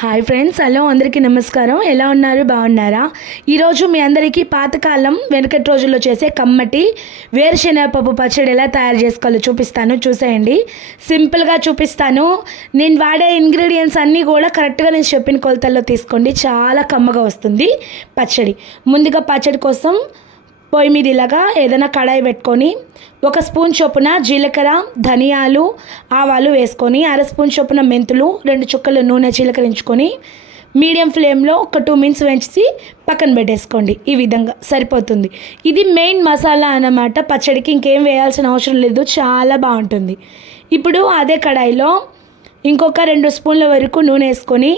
Hi friends hello అందరికీ నమస్కారం. ఎలా ఉన్నారు? బాగున్నారా? ఈరోజు మీ అందరికీ పాతకాలం వెనకటి రోజుల్లో చేసే కమ్మటి వేరుశెనగపప్పు పచ్చడి ఎలా తయారు చేసుకోవాలో చూపిస్తాను. చూసేయండి. సింపుల్గా చూపిస్తాను. నేను వాడే ఇంగ్రీడియంట్స్ అన్నీ కూడా కరెక్ట్గా నేను చెప్పిన కొలతల్లో తీసుకోండి. చాలా కమ్మగా వస్తుంది పచ్చడి. ముందుగా పచ్చడి కోసం పొయ్యి మీద ఇలాగా ఏదైనా కడాయి పెట్టుకొని ఒక స్పూన్ చొప్పున జీలకర్ర ధనియాలు ఆవాలు వేసుకొని అర స్పూన్ చొప్పున మెంతులు రెండు చుక్కలు నూనె జీలకరించుకొని మీడియం ఫ్లేమ్లో ఒక టూ మినిట్స్ వేయించి పక్కన పెట్టేసుకోండి. ఈ విధంగా సరిపోతుంది. ఇది మెయిన్ మసాలా అన్నమాట. పచ్చడికి ఇంకేం వేయాల్సిన అవసరం లేదు. చాలా బాగుంటుంది. ఇప్పుడు అదే కడాయిలో ఇంకొక రెండు స్పూన్ల వరకు నూనె వేసుకొని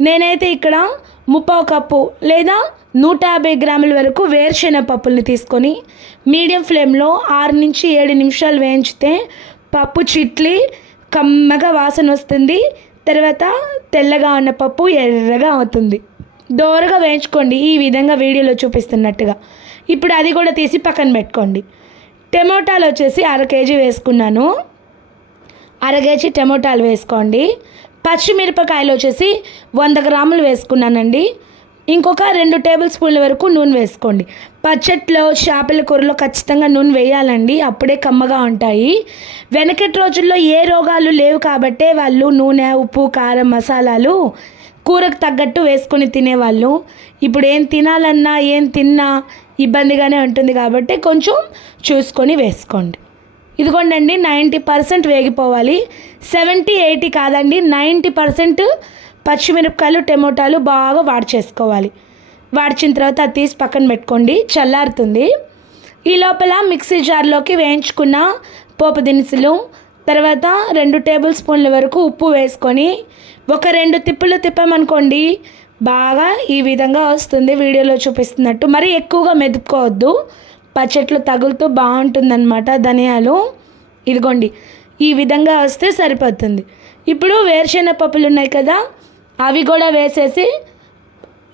నేనైతే ఇక్కడ ముప్పావు కప్పు లేదా నూట యాభై గ్రాముల వరకు వేరుశెనగ పప్పుల్ని తీసుకొని మీడియం ఫ్లేమ్లో ఆరు నుంచి ఏడు నిమిషాలు వేయించితే పప్పు చిట్లి కమ్మగా వాసన వస్తుంది. తర్వాత తెల్లగా ఉన్న పప్పు ఎర్రగా అవుతుంది. దోరగా వేయించుకోండి. ఈ విధంగా వీడియోలో చూపిస్తున్నట్టుగా. ఇప్పుడు అది కూడా తీసి పక్కన పెట్టుకోండి. టమోటాలు వచ్చేసి అర కేజీ వేసుకున్నాను. అర కేజీ టమోటాలు వేసుకోండి. పచ్చిమిరపకాయలు వచ్చేసి వంద గ్రాములు వేసుకున్నానండి. ఇంకొక రెండు టేబుల్ స్పూన్ల వరకు నూనె వేసుకోండి. పచ్చట్లో చేపల కూరలో ఖచ్చితంగా నూనె వేయాలండి. అప్పుడే కమ్మగా ఉంటాయి. వెనకటి రోజుల్లో ఏ రోగాలు లేవు కాబట్టే వాళ్ళు నూనె ఉప్పు కారం మసాలాలు కూరకు తగ్గట్టు వేసుకొని తినేవాళ్ళు. ఇప్పుడు ఏం తినాలన్నా ఏం తిన్నా ఇబ్బందిగానే ఉంటుంది కాబట్టి కొంచెం చూసుకొని వేసుకోండి. ఇదిగోండి నైంటీ పర్సెంట్ వేగిపోవాలి. సెవెంటీ ఎయిటీ కాదండి నైంటీ పర్సెంట్ పచ్చిమిరపకాయలు టమోటాలు బాగా వాడి చేసుకోవాలి. వాడిచిన తర్వాత అది తీసి పక్కన పెట్టుకోండి చల్లారుతుంది. ఈ లోపల మిక్సీ జార్లోకి వేయించుకున్న పోపు దినుసులు తర్వాత రెండు టేబుల్ స్పూన్ల వరకు ఉప్పు వేసుకొని ఒక రెండు తిప్పులు తిప్పామనుకోండి బాగా ఈ విధంగా వస్తుంది. వీడియోలో చూపిస్తున్నట్టు. మరి ఎక్కువగా మెదుపుకోవద్దు. పచ్చట్లు తగులుతూ బాగుంటుందన్నమాట ధనియాలు. ఇదిగోండి ఈ విధంగా వస్తే సరిపోతుంది. ఇప్పుడు వేరుశెనగ పప్పులు ఉన్నాయి కదా అవి కూడా వేసేసి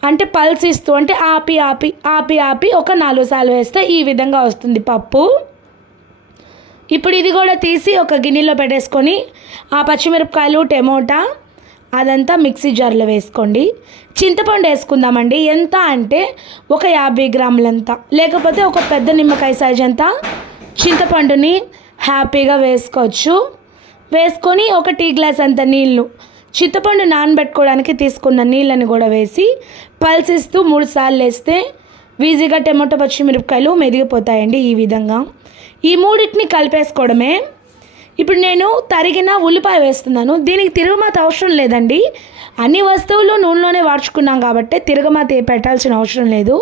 అంటే పల్స్ ఇస్తూ అంటే ఆపి ఆపి ఆపి ఆపి ఒక నాలుగు సార్లు వేస్తే ఈ విధంగా వస్తుంది పప్పు. ఇప్పుడు ఇది కూడా తీసి ఒక గిన్నెలో పెట్టేసుకొని ఆ పచ్చిమిరపకాయలు టమోటా అదంతా మిక్సీ జార్లో వేసుకోండి. చింతపండు వేసుకుందామండి. ఎంత అంటే ఒక యాభై గ్రాములంత. లేకపోతే ఒక పెద్ద నిమ్మకాయ సైజ్ అంతా చింతపండుని హ్యాపీగా వేసుకోవచ్చు. వేసుకొని ఒక టీ గ్లాస్ అంత నీళ్ళు చింతపండు నానబెట్టుకోవడానికి తీసుకున్న నీళ్ళని కూడా వేసి పల్సిస్తూ మూడు సార్లు వేస్తే ఈజీగా టమాటో పచ్చిమిరపకాయలు మెదిగిపోతాయండి ఈ విధంగా. ఈ మూడింటిని కలిపేసుకోవడమే ఇప్పుడు నేను తరిగిన ఉల్లిపాయ వేస్తున్నాను. దీనికి తిరుగుమాత అవసరం లేదండి. అన్ని వస్తువులు నూనెలోనే వాడుచుకున్నాం కాబట్టి తిరుగుమాత ఏ పెట్టాల్సిన అవసరం లేదు.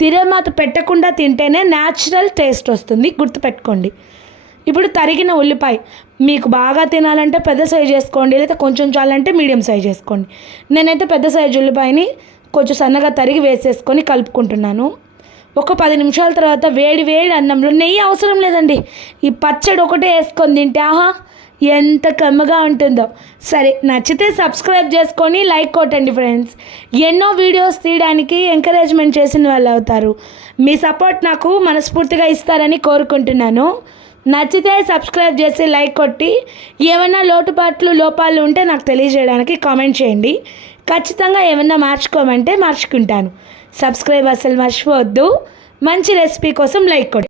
తిరుగుమాత పెట్టకుండా తింటేనే న్యాచురల్ టేస్ట్ వస్తుంది. గుర్తుపెట్టుకోండి. ఇప్పుడు తరిగిన ఉల్లిపాయ. మీకు బాగా తినాలంటే పెద్ద సైజ్ చేసుకోండి. లేదా కొంచెం చాలంటే మీడియం సైజ్ చేసుకోండి. నేనైతే పెద్ద సైజ్ ఉల్లిపాయని కొంచెం సన్నగా తరిగి వేసేసుకొని కలుపుకుంటున్నాను. ఒక పది నిమిషాల తర్వాత వేడి వేడి అన్నంలో నెయ్యి అవసరం లేదండి. ఈ పచ్చడి ఒకటే వేసుకొని తింటే ఆహా ఎంత కమ్మగా ఉంటుందో. సరే నచ్చితే సబ్స్క్రైబ్ చేసుకొని లైక్ కొట్టండి ఫ్రెండ్స్. ఎన్నో వీడియోస్ తీయడానికి ఎంకరేజ్మెంట్ చేసిన వాళ్ళు అవుతారు. మీ సపోర్ట్ నాకు మనస్ఫూర్తిగా ఇస్తారని కోరుకుంటున్నాను. నచ్చితే సబ్స్క్రైబ్ చేసి లైక్ కొట్టి ఏమైనా లోటుపాట్లు లోపాలు ఉంటే నాకు తెలియజేయడానికి కామెంట్ చేయండి. ఖచ్చితంగా ఏమైనా మార్చుకోమంటే మార్చుకుంటాను. సబ్స్క్రైబ్ అసలు మర్చిపోవద్దు. మంచి రెసిపీ కోసం లైక్ కొట్టి